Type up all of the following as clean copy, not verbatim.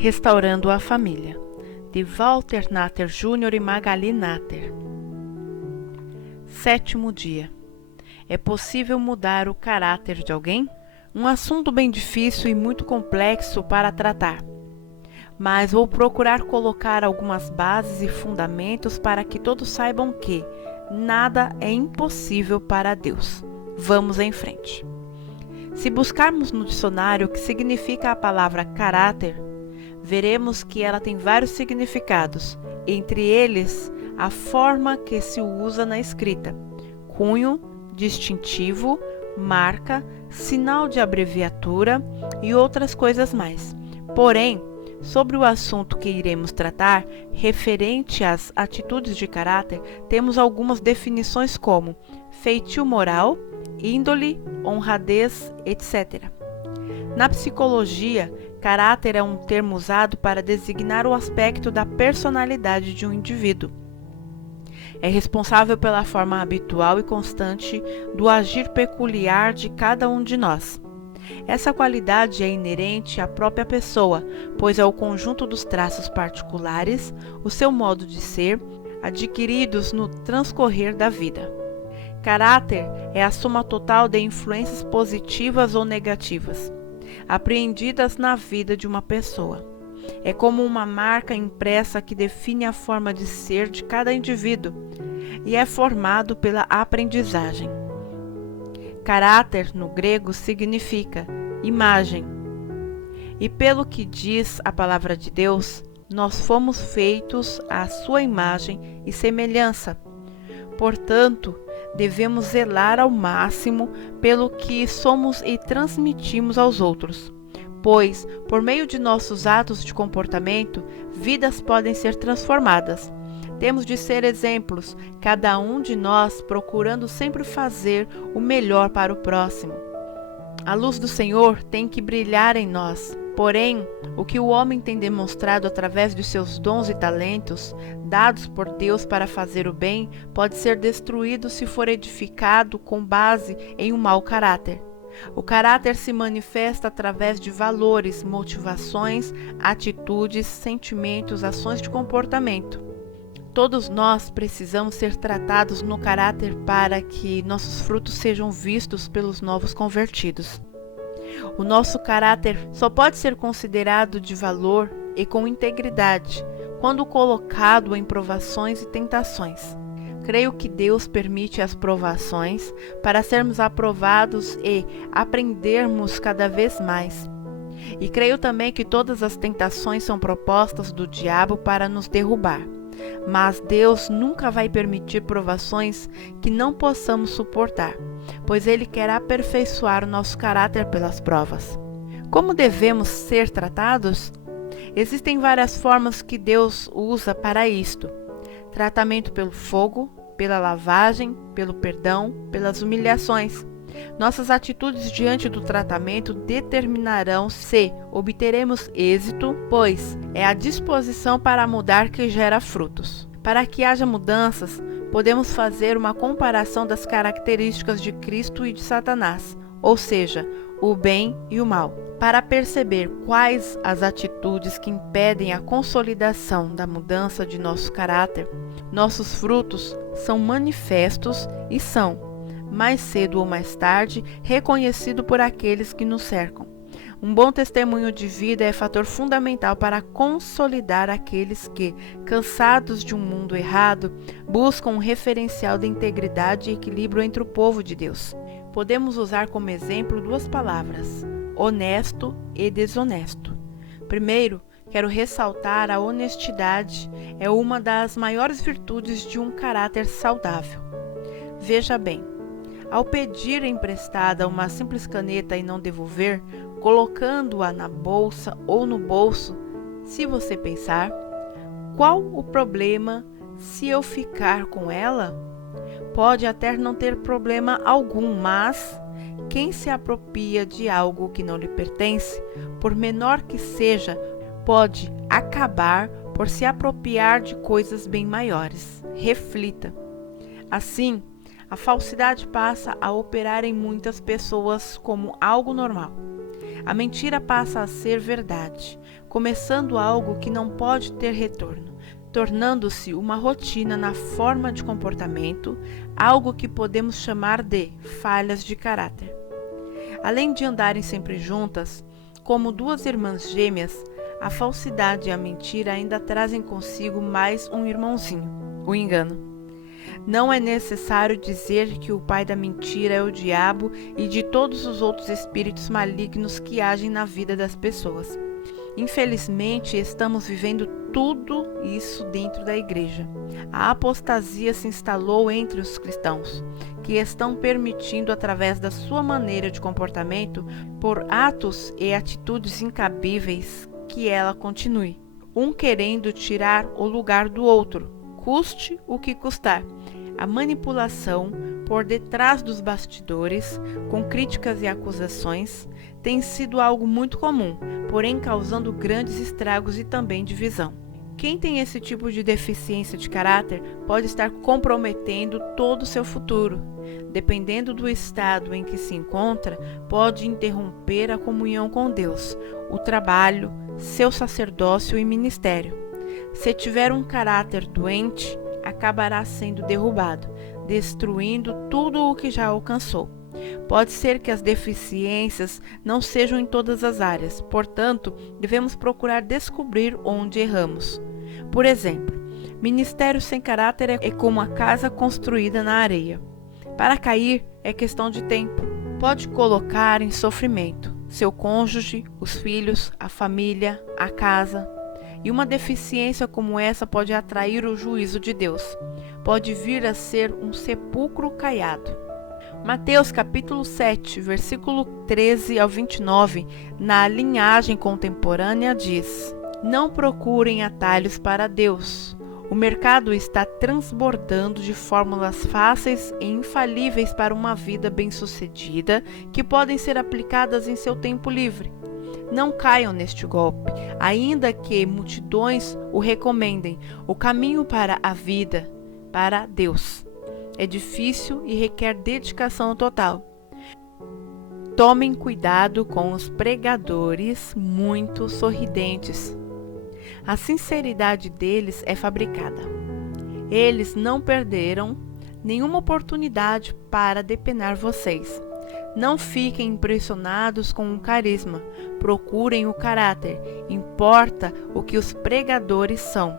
Restaurando a Família, de Walter Natter Jr. e Magali Natter. 7º dia. É possível mudar o caráter de alguém? Um assunto bem difícil e muito complexo para tratar. Mas vou procurar colocar algumas bases e fundamentos para que todos saibam que nada é impossível para Deus. Vamos em frente. Se buscarmos no dicionário o que significa a palavra caráter, veremos que ela tem vários significados, entre eles a forma que se usa na escrita, cunho, distintivo, marca, sinal de abreviatura e outras coisas mais. Porém, sobre o assunto que iremos tratar, referente às atitudes de caráter, temos algumas definições como feitio moral, índole, honradez, etc. Na psicologia, caráter é um termo usado para designar o aspecto da personalidade de um indivíduo. É responsável pela forma habitual e constante do agir peculiar de cada um de nós. Essa qualidade é inerente à própria pessoa, pois é o conjunto dos traços particulares, o seu modo de ser, adquiridos no transcorrer da vida. Caráter é a soma total de influências positivas ou negativas, apreendidas na vida de uma pessoa. É como uma marca impressa que define a forma de ser de cada indivíduo e é formado pela aprendizagem. Caráter, no grego, significa imagem. E pelo que diz a palavra de Deus, nós fomos feitos à sua imagem e semelhança. Portanto, devemos zelar ao máximo pelo que somos e transmitimos aos outros, pois, por meio de nossos atos de comportamento, vidas podem ser transformadas. Temos de ser exemplos, cada um de nós procurando sempre fazer o melhor para o próximo. A luz do Senhor tem que brilhar em nós. Porém, o que o homem tem demonstrado através de seus dons e talentos, dados por Deus para fazer o bem, pode ser destruído se for edificado com base em um mau caráter. O caráter se manifesta através de valores, motivações, atitudes, sentimentos, ações de comportamento. Todos nós precisamos ser tratados no caráter para que nossos frutos sejam vistos pelos novos convertidos. O nosso caráter só pode ser considerado de valor e com integridade quando colocado em provações e tentações. Creio que Deus permite as provações para sermos aprovados e aprendermos cada vez mais. E creio também que todas as tentações são propostas do diabo para nos derrubar. Mas Deus nunca vai permitir provações que não possamos suportar, pois Ele quer aperfeiçoar o nosso caráter pelas provas. Como devemos ser tratados? Existem várias formas que Deus usa para isto: tratamento pelo fogo, pela lavagem, pelo perdão, pelas humilhações. Nossas atitudes diante do tratamento determinarão se obteremos êxito, pois é a disposição para mudar que gera frutos. Para que haja mudanças, podemos fazer uma comparação das características de Cristo e de Satanás, ou seja, o bem e o mal, para perceber quais as atitudes que impedem a consolidação da mudança de nosso caráter. Nossos frutos são manifestos e são, mais cedo ou mais tarde, reconhecido por aqueles que nos cercam. Um bom testemunho de vida é fator fundamental para consolidar aqueles que, cansados de um mundo errado, buscam um referencial de integridade e equilíbrio entre o povo de Deus. Podemos usar como exemplo duas palavras: honesto e desonesto. Primeiro, quero ressaltar a honestidade é uma das maiores virtudes de um caráter saudável. Veja bem, ao pedir emprestada uma simples caneta e não devolver, colocando-a na bolsa ou no bolso, se você pensar, qual o problema se eu ficar com ela? Pode até não ter problema algum, mas quem se apropria de algo que não lhe pertence, por menor que seja, pode acabar por se apropriar de coisas bem maiores. Reflita. Assim, a falsidade passa a operar em muitas pessoas como algo normal. A mentira passa a ser verdade, começando algo que não pode ter retorno, tornando-se uma rotina na forma de comportamento, algo que podemos chamar de falhas de caráter. Além de andarem sempre juntas, como duas irmãs gêmeas, a falsidade e a mentira ainda trazem consigo mais um irmãozinho, o engano. Não é necessário dizer que o pai da mentira é o diabo e de todos os outros espíritos malignos que agem na vida das pessoas. Infelizmente, estamos vivendo tudo isso dentro da igreja. A apostasia se instalou entre os cristãos, que estão permitindo, através da sua maneira de comportamento, por atos e atitudes incabíveis, que ela continue. Um querendo tirar o lugar do outro, custe o que custar. A manipulação por detrás dos bastidores, com críticas e acusações, tem sido algo muito comum, porém causando grandes estragos e também divisão. Quem tem esse tipo de deficiência de caráter pode estar comprometendo todo o seu futuro. Dependendo do estado em que se encontra, pode interromper a comunhão com Deus, o trabalho, seu sacerdócio e ministério. Se tiver um caráter doente, acabará sendo derrubado, destruindo tudo o que já alcançou. Pode ser que as deficiências não sejam em todas as áreas, portanto, devemos procurar descobrir onde erramos. Por exemplo, ministério sem caráter é como a casa construída na areia. Para cair é questão de tempo. Pode colocar em sofrimento seu cônjuge, os filhos, a família, a casa. E uma deficiência como essa pode atrair o juízo de Deus. Pode vir a ser um sepulcro caiado. Mateus capítulo 7, versículo 13 ao 29, na linhagem contemporânea diz: Não procurem atalhos para Deus. O mercado está transbordando de fórmulas fáceis e infalíveis para uma vida bem-sucedida que podem ser aplicadas em seu tempo livre. Não caiam neste golpe, ainda que multidões o recomendem. O caminho para a vida, para Deus, é difícil e requer dedicação total. Tomem cuidado com os pregadores muito sorridentes. A sinceridade deles é fabricada. Eles não perderam nenhuma oportunidade para depenar vocês. Não fiquem impressionados com o carisma, procurem o caráter. Importa o que os pregadores são,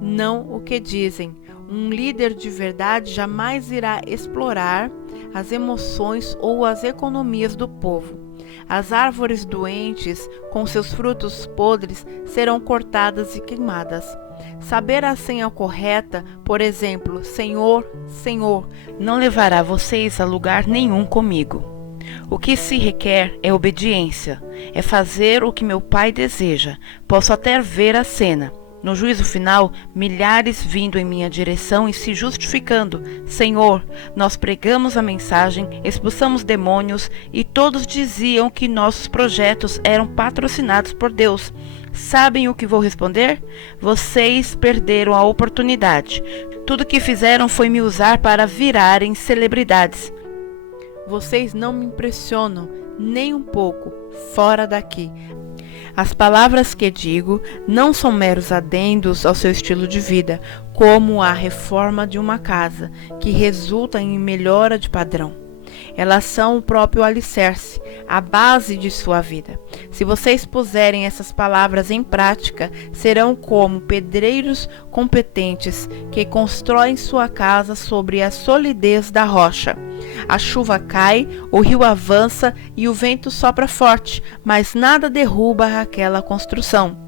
não o que dizem. Um líder de verdade jamais irá explorar as emoções ou as economias do povo. As árvores doentes, com seus frutos podres, serão cortadas e queimadas. Saber a senha correta, por exemplo, Senhor, Senhor, não levará vocês a lugar nenhum comigo. O que se requer é obediência, é fazer o que meu Pai deseja. Posso até ver a cena. No juízo final, milhares vindo em minha direção e se justificando. Senhor, nós pregamos a mensagem, expulsamos demônios e todos diziam que nossos projetos eram patrocinados por Deus. Sabem o que vou responder? Vocês perderam a oportunidade. Tudo que fizeram foi me usar para virarem celebridades. Vocês não me impressionam nem um pouco. Fora daqui. As palavras que digo não são meros adendos ao seu estilo de vida, como a reforma de uma casa, que resulta em melhora de padrão. Elas são o próprio alicerce, a base de sua vida. Se vocês puserem essas palavras em prática, serão como pedreiros competentes que constroem sua casa sobre a solidez da rocha. A chuva cai, o rio avança e o vento sopra forte, mas nada derruba aquela construção.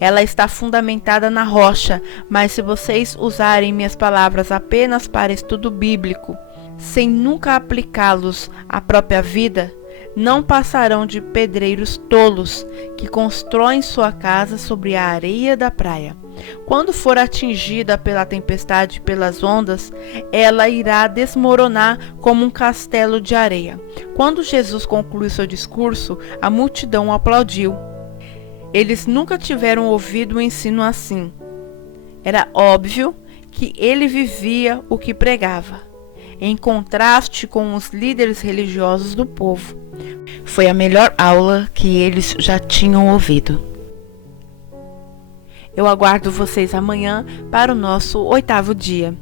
Ela está fundamentada na rocha, mas se vocês usarem minhas palavras apenas para estudo bíblico, sem nunca aplicá-los à própria vida, não passarão de pedreiros tolos que constroem sua casa sobre a areia da praia. Quando for atingida pela tempestade e pelas ondas, ela irá desmoronar como um castelo de areia. Quando Jesus concluiu seu discurso, a multidão aplaudiu. Eles nunca tiveram ouvido um ensino assim. Era óbvio que ele vivia o que pregava. Em contraste com os líderes religiosos do povo. Foi a melhor aula que eles já tinham ouvido. Eu aguardo vocês amanhã para o nosso 8º dia.